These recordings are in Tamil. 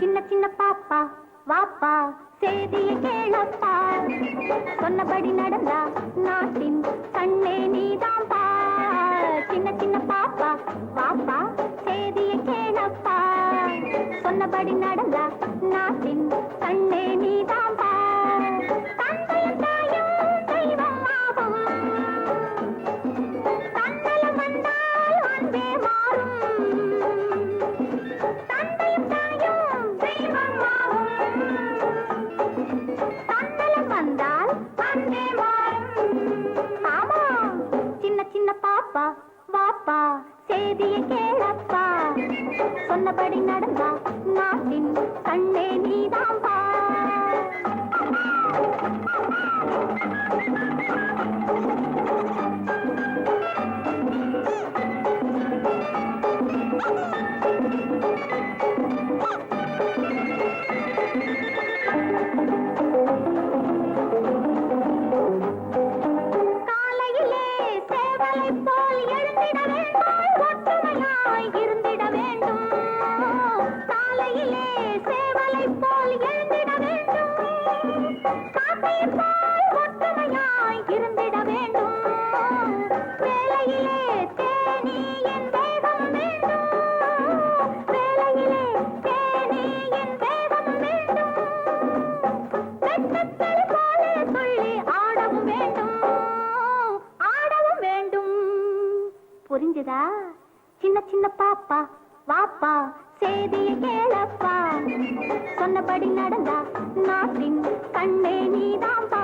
சின்ன சின்ன பாப்பா வாப்பா செய்திய கேளப்பா, சொன்னபடி நடந்தா நாட்டின் கண்ணே நீதான்பா. சின்ன சின்ன பாப்பா வாப்பா செய்திய கேளப்பா, சொன்னபடி நடந்தா நாட்டின் கண்ணே நீதான்பா. தந்தையும் தாயும் தெய்வம் ஆகும், தன்னலம் வந்தால் அன்பே மாறும். தந்தையும் தாயும் தெய்வம் ஆகும், தன்னலம் வந்தால் அன்பே மாறும். ஆமா, சின்ன சின்ன பாப்பா வாப்பா செய்திய கேளப்பா, சொன்னபடி நடந்தா நாட்டின் கண்ணே நீதான்பா. காலையிலே சேவலை போல் எழுந்திட வேண்டும், ஒற்றுமையாய் இருந்திட வேண்டும். காலையிலே சேவலை போல் எழுந்திட வேண்டும், காக்கையை போல் ஒற்றுமையாய் இருந்திட வேண்டும். வேலையிலே தேனி என் வேகம் வேண்டும், வேலையிலே தேனி என் வேகம் வேண்டும். வெட்டக்கிளி போல துள்ளி ஆடவும் வேண்டும், ஆடவும் வேண்டும். புரிஞ்சுதா? சின்ன சின்ன பாப்பா வாப்பா செய்திய கேளப்பா, சொன்னபடி நடந்தா நாட்டின் கண்ணே நீதான்பா.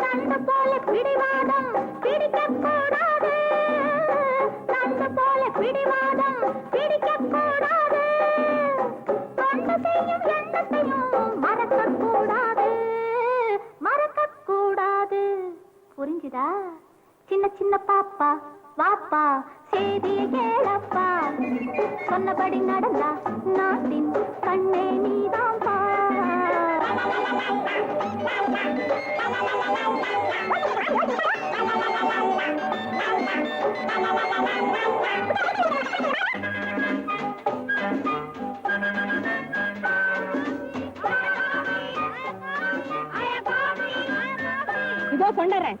தந்த போல பிடிவாதம் பிடிக்கக் கூடாது, தந்த போல பிடிவாதம் பிடிக்கக் கூடாது. தொண்டு செய்யும் எண்ணத்தையும் மறக்கக் கூடாது, மறக்கக் கூடாது. புரிஞ்சுதா? சின்ன சின்ன பாப்பா வாப்பா செய்திய கேளப்பா, சொன்னபடி நடந்தா நாட்டின் கண்ணே நீதான்பா. இதோ கொண்டுறேன்.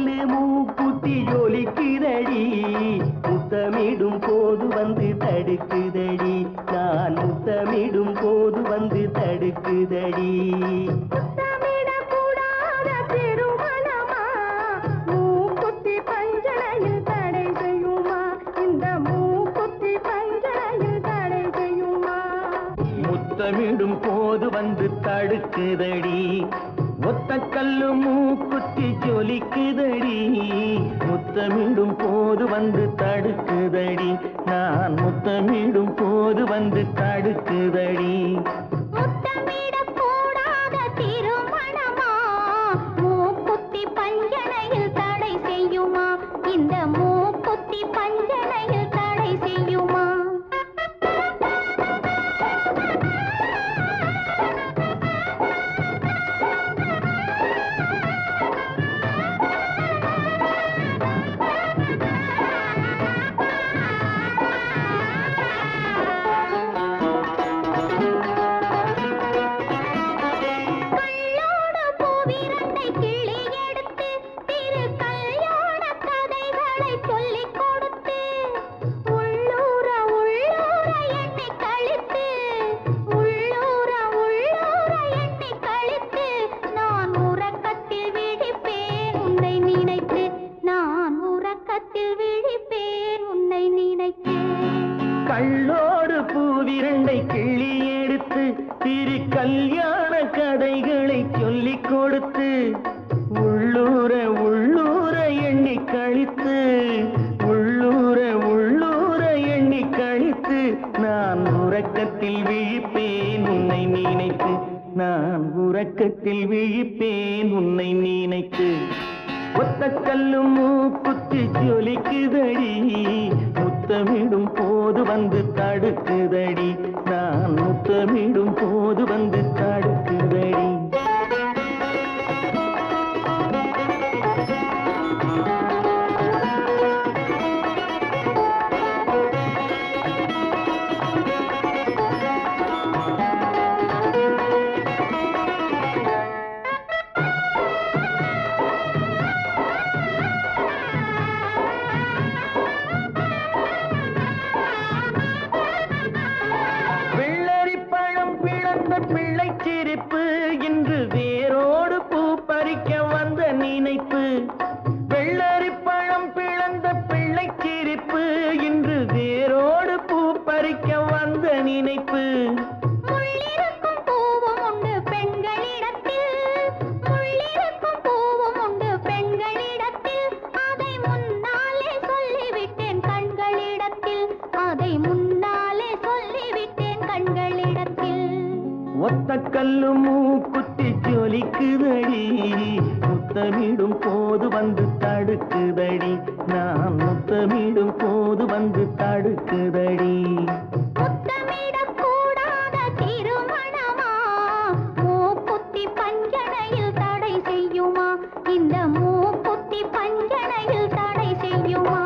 கல்லு மூக்குத்தி ஜொலிக்குதடி முத்தமிடும் போது வந்து தடுக்குதடி நான் முத்தமிடும் போது வந்து தடுக்குதடி முத்தமிடக்கூடாத திருமணமா மூக்குத்தி பஞ்சனையில் தடை செய்யுமா இந்த மூக்குத்தி பஞ்சனையில் தடை செய்யுமா முத்தமிடும் போது வந்து தடுக்குதடி ஒத்த கல்லு மூக்குத்தி ஜொலிக்குதடி முத்தமிடும் போது வந்து தடுக்குதடி நான் முத்தமிடும் போது வந்து தடுக்குதடி முத்தமிடக்கூடாத திருமணமா மூக்குத்தி பஞ்சனையில் தடை செய்யுமா இந்த மூக்குத்தி பஞ்சனையில் தடை செய்யுமா கள்ளோடு பூவிரண்டை கிள்ளி எடுத்து திரு கல்யாண கதைகளை சொல்லிக் கொடுத்து உள்ளூர உள்ளூர எண்ணி கழித்து உள்ளூர உள்ளூர எண்ணி கழித்து நான் உறக்கத்தில் விழிப்பேன் உன்னை நினைத்து நான் உறக்கத்தில் விழிப்பேன் உன்னை நினைத்து ஒத்த கல்லு மூக்குத்தி ஜொலிக்குதடி முத்தமிடும் போது வந்து தடுக்குதடி நான் முத்தமிடும் போது வந்து தடுக்குதடி பிள்ளை சிரிப்பு இன்று வேரோடு பூ பறிக்க வந்த நினைப்பு வெள்ளரி பழம் பிளந்த பிள்ளை சிரிப்பு இன்று வேரோடு பூ பறிக்க வந்த நினைப்பு முள்ளிருக்கும் பூவும் உண்டு பெண்களிடத்தில் முள்ளிருக்கும் பூவும் உண்டு பெண்களிடத்தில் அதை முன்னாலே சொல்லிவிட்டேன் கண்களிடத்தில் அதை முன்னாலே சொல்லிவிட்டேன் கண்களிடத்தில் ஒத்த கல்லு மூக்குத்தி ஜொலிக்குதடி முத்தமிடும் போது வந்து தடுக்குதடி நான் முத்தமிடும் போது வந்து தடுக்குதடி முத்தமிடக்கூடாத திருமணமா மூக்குத்தி பஞ்சனையில் தடை செய்யுமா இந்த மூக்குத்தி பஞ்சனையில் தடை செய்யுமா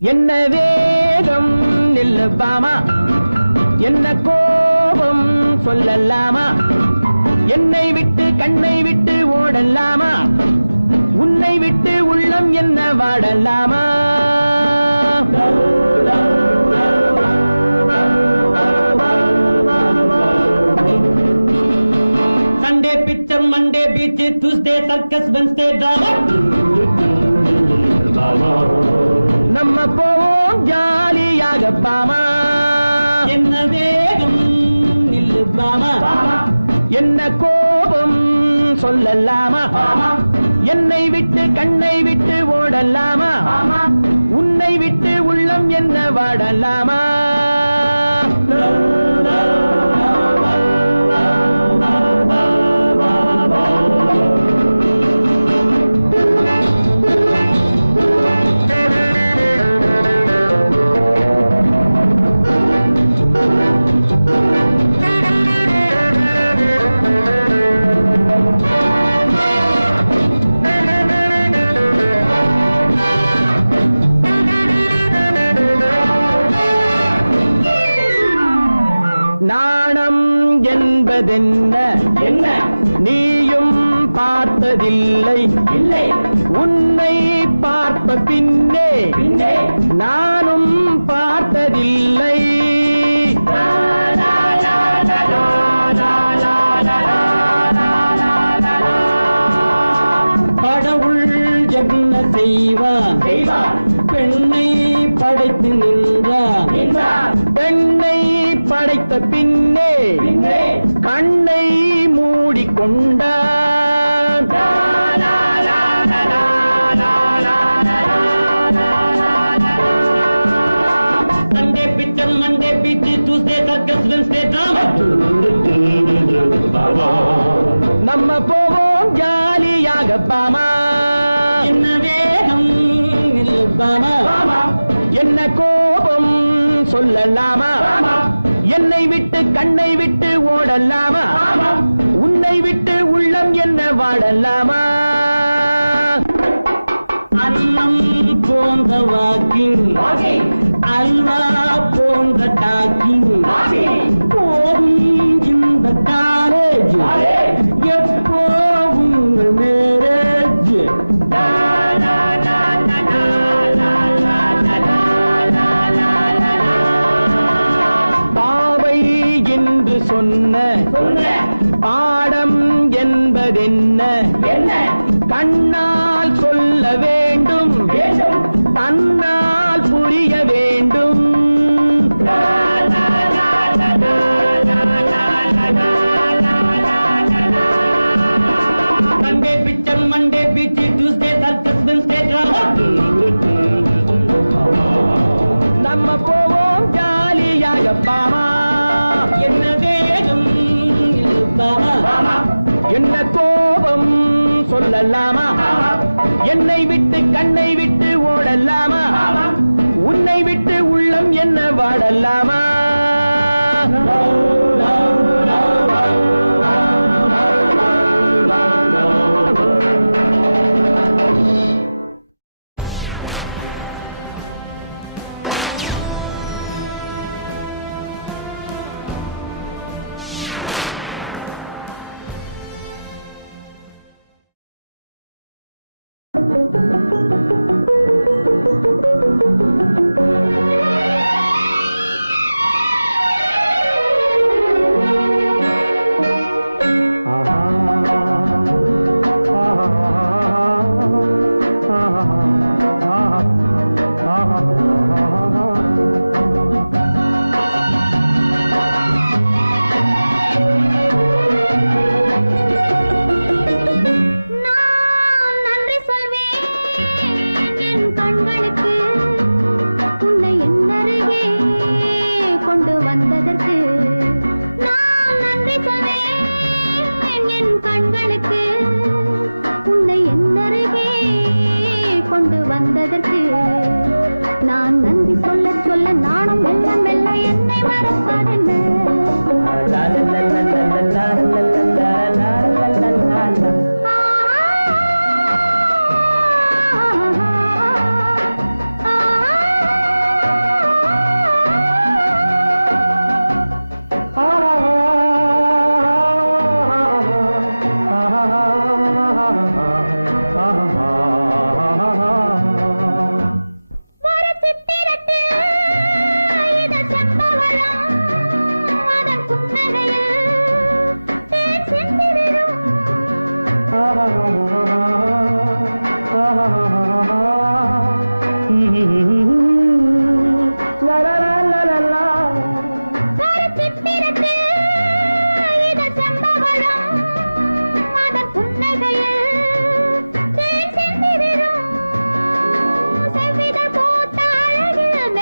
என்ன வேகம் நில்லபாமா என்ன கோபம் சொல்லலாமா என்னை விட்டு கண்ணை விட்டு ஓடலாமா உன்னை விட்டு உள்ளம் என்ன வாடலாமா Sunday picture Monday beach Tuesday circus Wednesday drama நம்ம போவோம் ஜாலியாக பாமா என்ன வேகம் நில்லு பாமா என்ன கோபம் சொல்லலாமா என்னை விட்டு கண்ணை விட்டு ஓடலாமா உன்னை விட்டு உள்ள உள்ளம் என்ன வாடலாமா? நாணம் என்பதென்ன? என்ன நீயும் பார்த்ததில்லை? இல்லை. உன்னை பார்த்த பின்னே நானும் பார்த்ததில்லை. கடவுள் என்ன செய்வான்? பெண்ணை படைத்து நின்றான். பெண்ணை படைத்த பின்னே கண்ணை மூடிக்கொண்டான். Sunday picture, Monday beach, Tuesday circus, Wednesday drama. நம்ம போவோம் ஜாலியாக பாமா. என்ன வேகம் நில்லுப்பாமா? என்ன கோபம் சொல்லலாமா? என்னை விட்டு கண்ணை விட்டு ஓடலாமா? உன்னை விட்டு உள்ளம் என்ன வாடலாமா? அன்னம் போன்ற வாக்கிங், அல்வா போன்ற டாக்கிங், போதும் இந்த காலேஜ், எப்போ உங்கள் மேரேஜ்? பாவை என்று சொன்ன பாடம் என்பதென்ன? கண்ணால் சொல்ல வேண்டும், தன்னால் புரிய வேண்டும். Sunday picture, Monday beach, Tuesday circus, Wednesday drama. நம்ம போவோம் ஜாலியாக பாமா. என்ன வேகம் நில்லுப்பாமா? என்ன கோபம் சொல்லலாமா? என்னை விட்டு கண்ணை விட்டு ஓடலாமா? உன்னை விட்டு உள்ளம் என்ன வாடலாமா?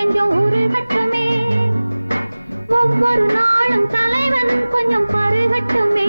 கொஞ்சம் உருகட்டுமே ஒவ்வொரு நாளும் தலைவன் கொஞ்சம் பருகட்டுமே